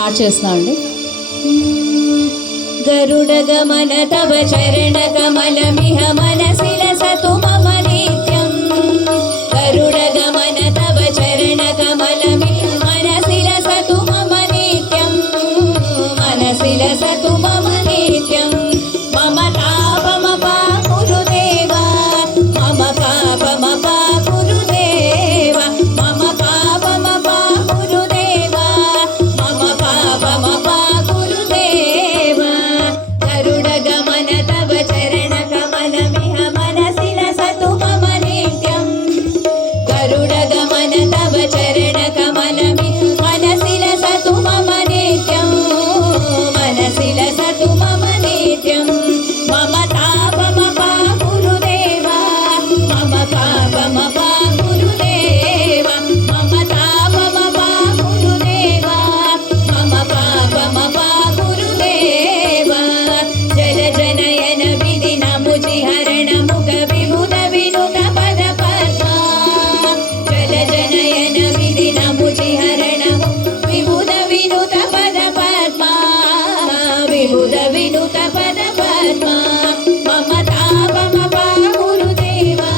Start చేస్తున్నామండి. గరుడ గమన తవ చరణ కమలమిహ మనసి లసతు మమ నిత్యం. గరుడ గమన తవ చరణ కమలమిహ మనసి లసతు మమ నిత్యం. మనసి లసతు మమ నిత్యం. మమ తాపమ పాకురుదేవా మమ పాపమ పాకురుదేవా మమ పాపమ పాకురుదేవా మమ పాపమ పాకురుదేవా. గరుడ గమన తవ చరణ కమలమిహ మనసి లసతు మమ నిత్యం. గరుడ గమన తవ చరణ కమలమిహ మనసి లసతు మమ నిత్యం. మనసి లసతు మమ నిత్యం. మమ తాపమ పాకురుదేవా మమ పాపమ పాకురుదేవా మమ తాపమ పాకురుదేవా మమ పాపమ పాకురుదేవా. జల జనయన విధి నముచి హరణ ముఖ విభుద వినుత పద పద్మా. జల జనయన విధి నముచి హరణ విభుద వినుత పద పద్మా. విభుద వినుత పద పద్మా. మమ తాపమ పాకురుదేవా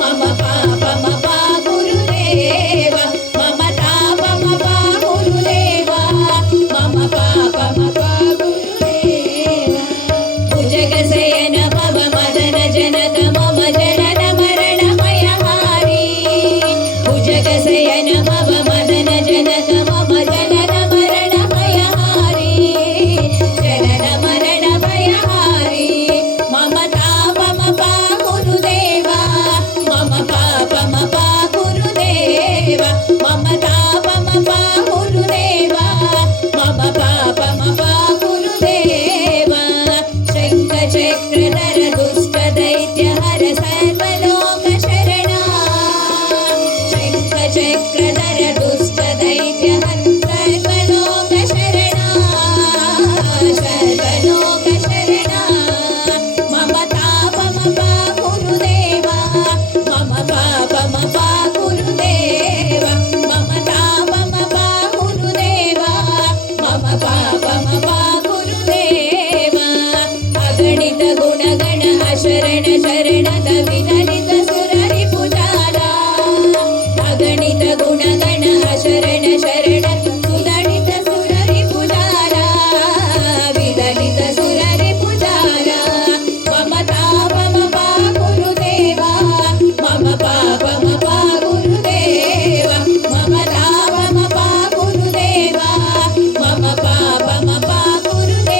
మమ పాపమ పాకురుదేవా మమ తాపమ పాకురుదేవా మమ పాపమ పాకురుదేవా. భుజగశయన భవ మదన జనక మమ జనన మరణమయహారి. భుజగశయన భవ మదన జనక మమ జన